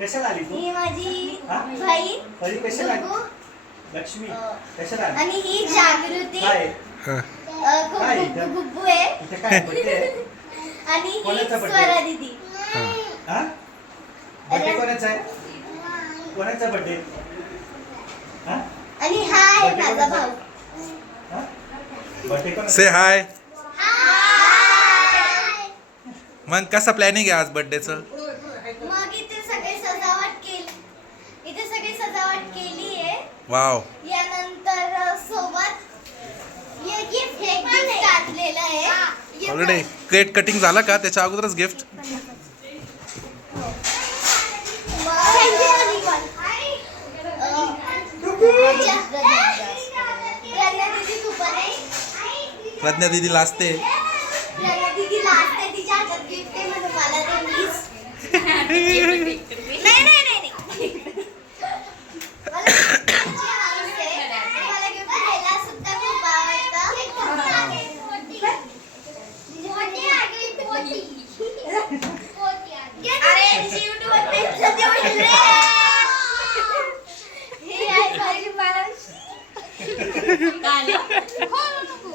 कशाला आली तू? ही माझी हा? बहीण परी कशाला आली? गुग्गू. लक्ष्मी कशाला आली? आणि ही जागृती काय काय इथं? गुब्बू आहे. इथे काय birthday आहे? आणि ही कोणाचा birthday? स्वरा दीदी. हा? बर्थडे कोणाचा आहे? कोणाचा बर्थडे? हा? आणि हा आहे birthday माझा कोणाचा? भाऊ. हा? बर्थडे कोणाचा? से हाय. हाय. मग कसा प्लॅनिंग आहे आज बर्थडेचं? मग इथे सगळी सजावट केली. इथे सगळी सजावट केली आहे. वाव. यानंतर सोबत ये गिफ्ट आणलेलं आहे. ये ऑलरेडी केक कटिंग झाला का? त्याच्या अगोदरच गिफ्ट. प्रज्ञा दीदी लाजते.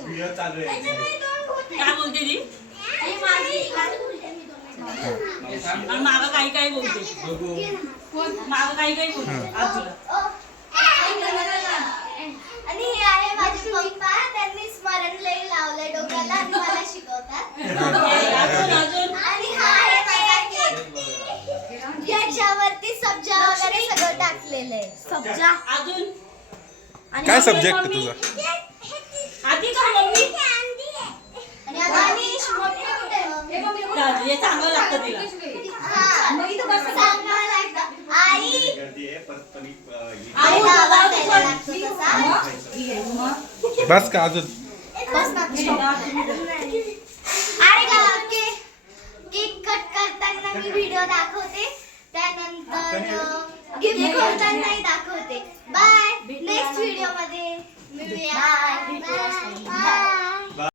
व्हिडिओ चालू आहे. काय बोलते ती? मागं काही काही बोलते. मागं काही काही बोलते. आज तुला. आणि हे आहे माझे पप्पा. त्यांनी स्मरण लई लावलंय डोक्याला आणि मला शिकवतात. अजून आणि हा आहे माझा केक. याच्यावरती सब्जा वगैरे सगळं टाकलेलं आहे. सब्जा अजून काय सब्जेक्ट आहे तुझा? आधी का मम्मी? आणि आता अनिश मम्मी कुठे आहे? हे चांगलं लागतं तिला. हा, मग इथं बस सांगावं लागतं. आई गर्दी आहे परत परी आई आवाज द्यायला लागतो तसा. बस का अजून? बस ना, अरे का केक कट करताना मी व्हिडिओ दाखवते. त्यानंतर गिफ्ट करतानाही दाखवते. बाय. नेक्स्ट व्हिडिओ मध्ये मिळूया. बाय.